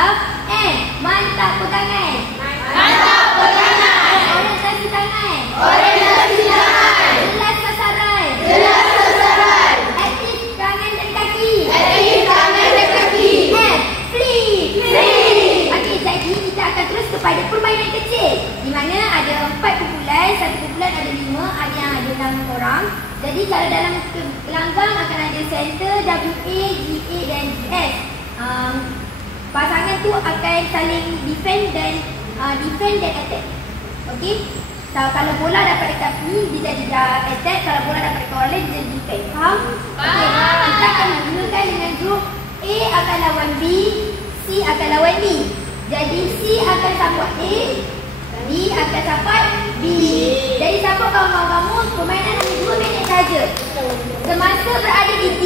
hijab. M. Mantap pegangan. Mantap pegangan. Orientasi tangan. Orientasi tangan. Jelas sasaran. Jelas sasaran. Aktif tangan dan kaki. Aktif tangan dan kaki. F. Flip. Flip. Okey, jadi kita akan terus kepada permainan kecil, di mana ada 4 kumpulan, satu kumpulan ada 5, ada yang ada 6 orang. Jadi kalau dalam gelanggang akan ada center WA, GA dan GS. Pasangan tu akan saling defend dan attack. Okey. So, kalau bola dapat dekat ni, dia jadi attack. Kalau bola dapat dekat orang lain, dia jadi defend. Faham? Okey. Kita akan mulakan dengan grup A akan lawan B, C akan lawan D. Jadi C akan support A, D akan support B. Jadi support kawan-kawan kamu, permainan hanya 2 minit saja. Semasa berada di D,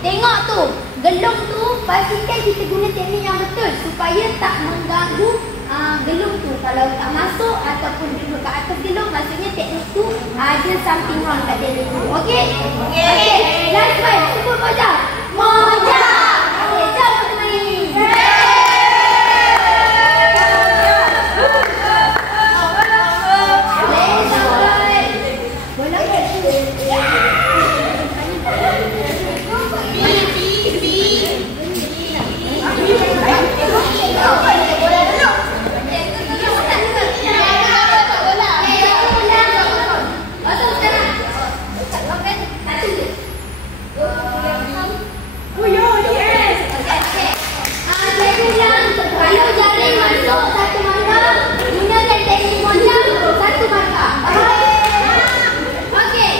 tengok tu, gelung tu, pastikan kita guna teknik yang betul supaya tak mengganggu gelung tu. Kalau tak masuk ataupun duduk kat atas gelung, maksudnya teknik tu ada something wrong kat teknik tu. Okey? Okey. Last one, sebut Moja. Moja. Okey, jom kita main ni. Kalau jaring masuk 1 markah, gunakan teknik Moja 1 markah. Okey.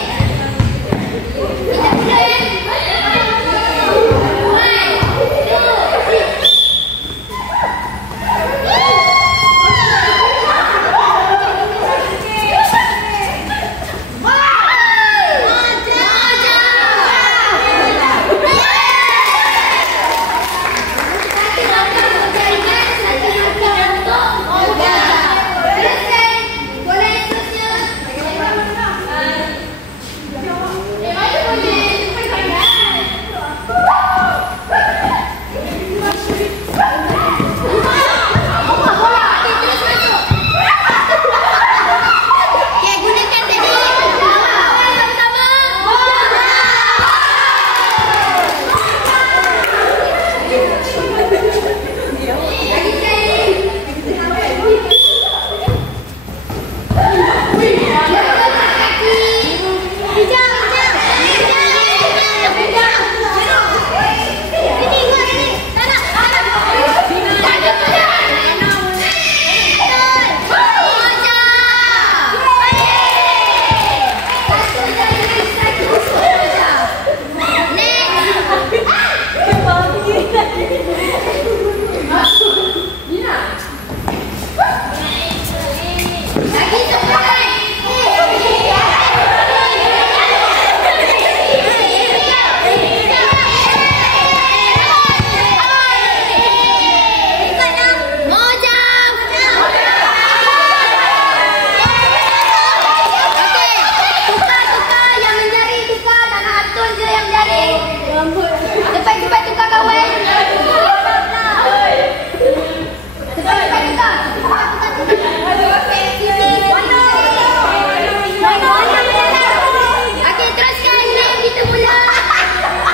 Kita mula ya.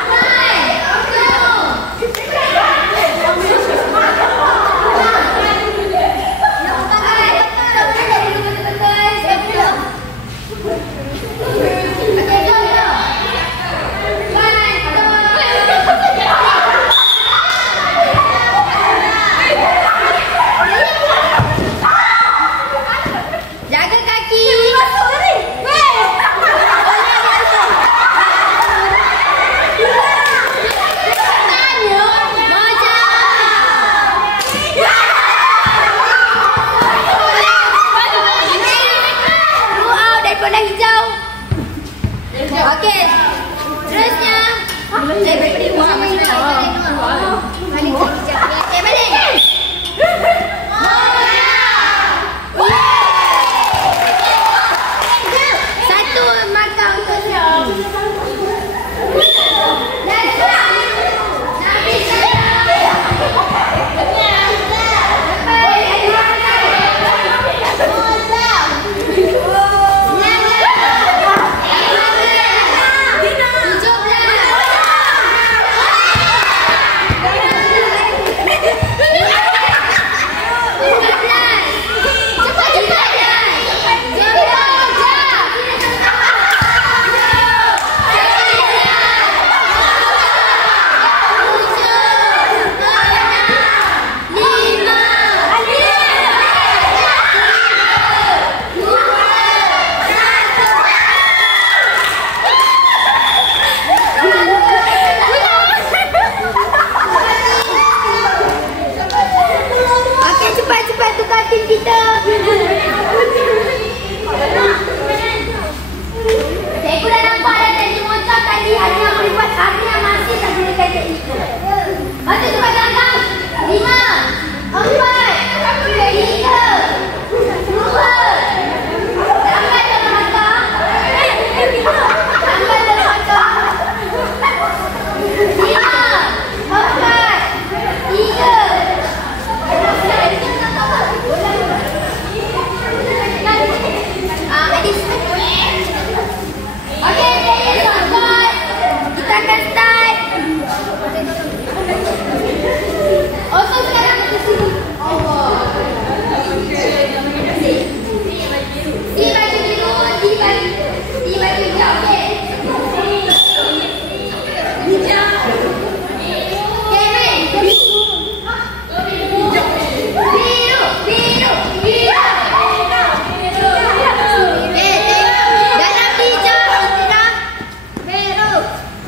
1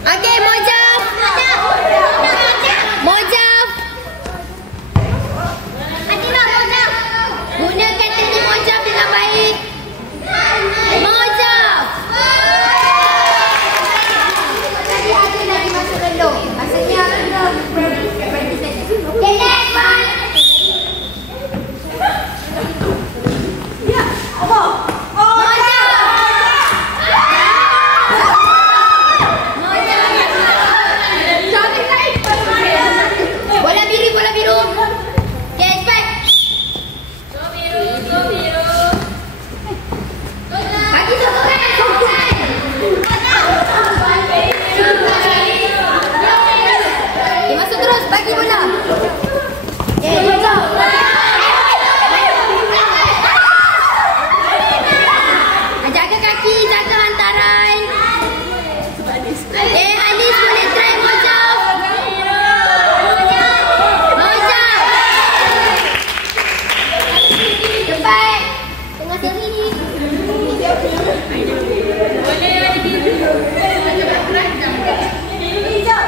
Okey, Mojaf. Mojaf. Gunakan teknik Mojaf dengan baik. Mojaf. Tadi ada lagi masuk relung. Maksudnya kena practice. Okay, next one. Bola biru. Okay, cepat. Bagi sokongan. Okay, masuk terus. Bagi bola. Okay, jom. Jaga kaki, jaga hantaran. Alis boleh try Mojaf. Mojaf. Cepat. Tengah seri ni. Boleh ada biru. Hijau.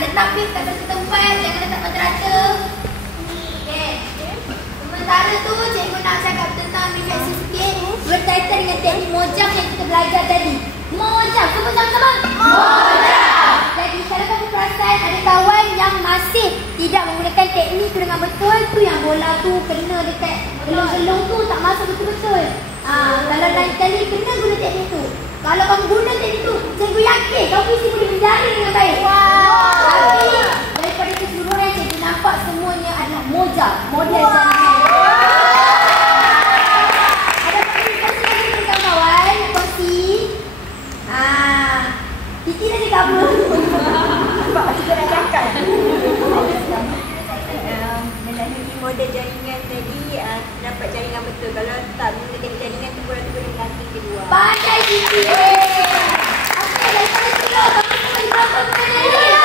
Letak pin kat satu tempat, jangan letak pada rata. Okay. Sementara tu cikgu nak cakap tentang refleksi sikit berkaitan dengan teknik Mojaf yang kita belajar tadi. Mojaf, semua sama-sama? Mojaf. Jadi kalau kamu perasan ada kawan yang masih tidak menggunakan teknik tu dengan betul, tu yang bola tu kena dekat gelung-gelung tu tak masuk betul-betul. Kalau lain kali kena guna teknik tu. Kalau kamu guna teknik tu, cikgu yakin kamu mesti boleh menjaring dengan baik. Tapi daripada keseluruhan cikgu nampak semuanya adalah Mojaf, model jaringan. Ada kongsi lagi dengan kawan-kawan, kongsi. Titi dah cakap apa? Sebab kita dah cakap. Melalui model jaringan tadi, dapat jaringan betul. Kalau tak menggunakan jaringan tu, bola tu boleh melanting di luar. Pandai Titi. Okey, daripada dulu, kamu boleh berapa pertanyaan ni?